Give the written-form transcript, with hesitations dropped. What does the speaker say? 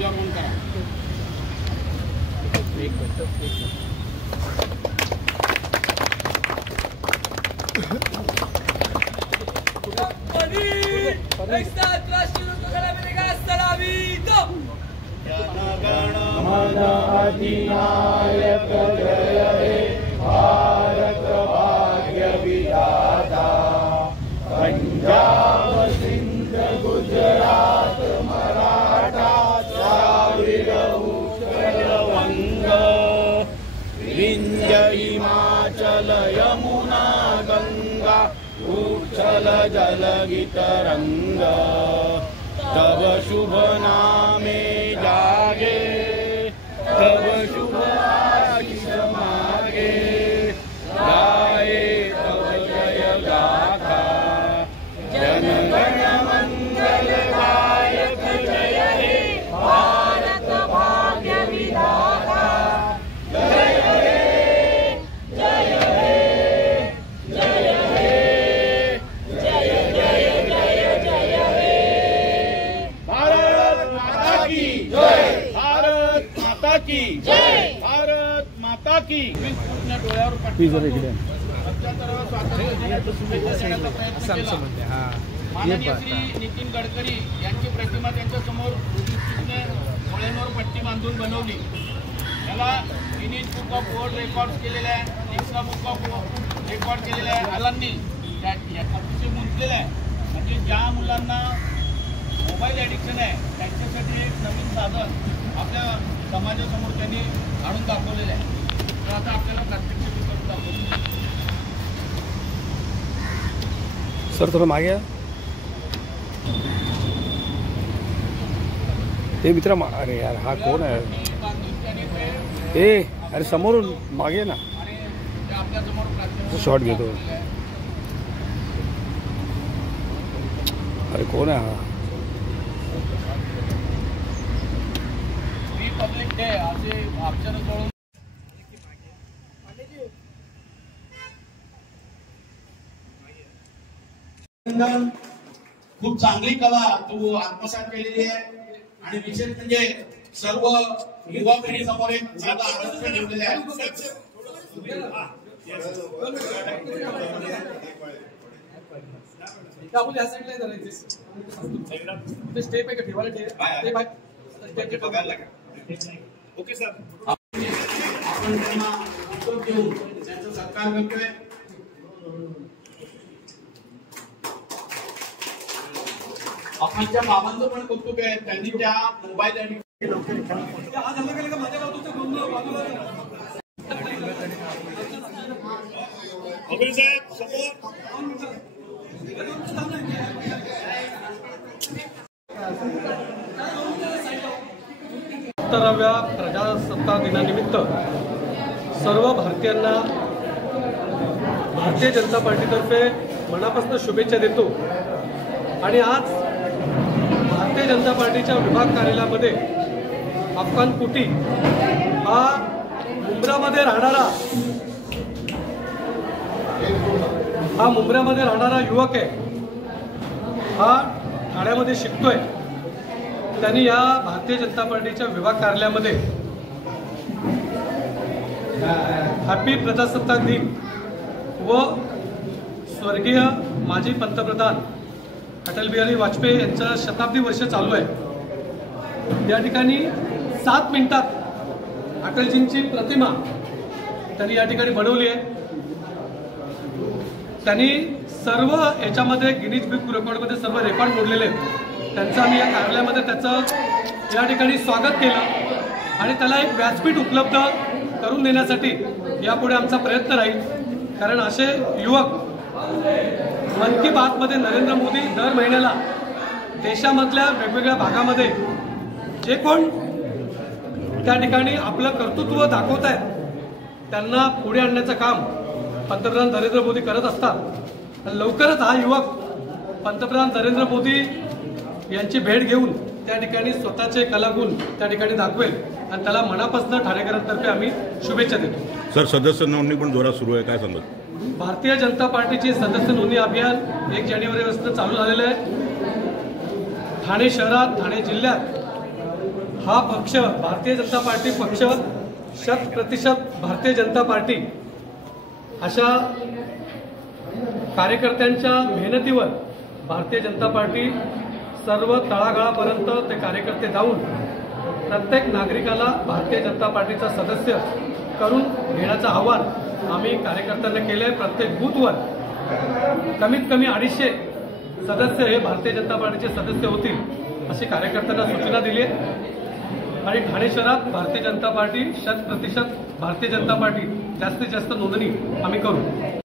त्याच्यावर फोन करा. एक मिनिट. अधिनायक जय हे भारत भाग्य विधाता. पंजाब सिंध गुजरात मराठा द्राविड उत्कल वंग. विंध्य हिमाचल यमुना गंगा उच्छल जलगी तरंग. तब शुभ नामे जागे तब शुभ आशीष मागे. गाये तब जय गाथा जनगण मंगल दायक जय हे भारत भाग्य विधाता. जय हे जय हे जय हे जय जय जय जय हे. भारत माता की जय. भारत माता की जय. भारत माता की. डोळ्यावर पट्टी बांधून माननीय श्री नितीन गडकरी यांची प्रतिमा त्यांच्या समोर डोळ्यांवर पट्टी बांधून बनवली. याला Guinness book of world record केलेल्या आहे. एक्स्ट्रा बुक ऑफ रेकॉर्ड केलेल्या आहे. आलांनी अतिशय गुंतलेलं आहे. म्हणजे ज्या मुलांना मोबाईल ॲडिक्शन आहे त्यांच्यासाठी एक नवीन साधन आपल्या समाजासमोर त्यांनी आणून दाखवलेलं आहे. तर आता आपल्याला प्रात्यक्षिक करून दाखवलं. सर थोडं मागे हे मित्र. अरे यार हा कोण आहे? ए अरे समोरून मागे ना. शॉट घेतो. अरे कोण आहे हा? रिपब्लिक डे असे अक्षर खूप चांगली कला तू आत्मसात केलेली आहे. आणि विशेष म्हणजे सर्व युवा पिढी समोर एक चांगला आदर्श ठेवलेला आहे. Okay sir. आपण त्यांना उत्तर देऊन त्यांचा सत्कार करतोय. आपल्या बाबांचं पण कौतुक आहे. त्यांनी त्या मोबाईल आणि सत्तराव्या प्रजासत्ताक दिनानिमित्त सर्व भारतीयांना भारतीय जनता पार्टीतर्फे मनापासून शुभेच्छा देतो. आणि आज भारतीय जनता पार्टीच्या विभाग कार्यालयामध्ये अफगाण कुटी हा मुंब्रामध्ये राहणारा युवक आहे. हा ठाण्यामध्ये शिकतोय. त्यांनी या भारतीय जनता पार्टीच्या विभाग कार्यालयामध्ये हॅपी प्रजासत्ताक दिन व स्वर्गीय माजी पंतप्रधान अटल बिहारी वाजपेयी यांचं शताब्दी वर्ष चालू आहे. या ठिकाणी 7 मिनिटात अटलजींची प्रतिमा त्यांनी या ठिकाणी बनवली आहे. त्यांनी सर्व याच्यामध्ये गिनीज बुक रेकॉर्डमध्ये सर्व रेकॉर्ड मोडलेले आहेत. त्यांचं आम्ही या कार्यालयामध्ये त्याचं या ठिकाणी स्वागत केलं आणि त्याला एक व्यासपीठ उपलब्ध करून देण्यासाठी यापुढे आमचा प्रयत्न राहील. कारण असे युवक मन की बातमध्ये नरेंद्र मोदी दर महिन्याला देशामधल्या वेगवेगळ्या भागामध्ये जे कोण त्या ठिकाणी आपलं कर्तृत्व दाखवत आहेत त्यांना पुढे आणण्याचं काम पंतप्रधान नरेंद्र मोदी करत असतात. लवकरच हा युवक पंतप्रधान नरेंद्र मोदी यांची भेट घेऊन त्या ठिकाणी स्वतःचे कलागुण त्या ठिकाणी दाखवेल आणि त्याला मनापासून ठाणेकरांतर्फे आम्ही शुभेच्छा देतो. सर सदस्य नोंदणी पण जोरात सुरू आहे, काय सांगत? भारतीय जनता पार्टीचे सदस्य नोंदणी अभियान 1 जानेवारीपासून चालू झालेलं आहे. ठाणे शहरात ठाणे जिल्ह्यात हा पक्ष भारतीय जनता पार्टी पक्ष 100% भारतीय जनता पार्टी अशा कार्यकर्त्यांच्या मेहनतीवर भारतीय जनता पार्टी सर्व तळागाळापर्यंत ते कार्यकर्ते जाऊन प्रत्येक नागरिकाला भारतीय जनता पार्टीचा सदस्य करून घेण्याचं आवाहन आम्ही कार्यकर्त्यांना केलं आहे. प्रत्येक बूथवर कमीत कमी 250 सदस्य हे भारतीय जनता पार्टीचे सदस्य होतील अशी कार्यकर्त्यांना सूचना दिली आहे. आणि ठाणे शहरात भारतीय जनता पार्टी 100% भारतीय जनता पार्टी जास्तीत जास्त नोंदणी आम्ही करू.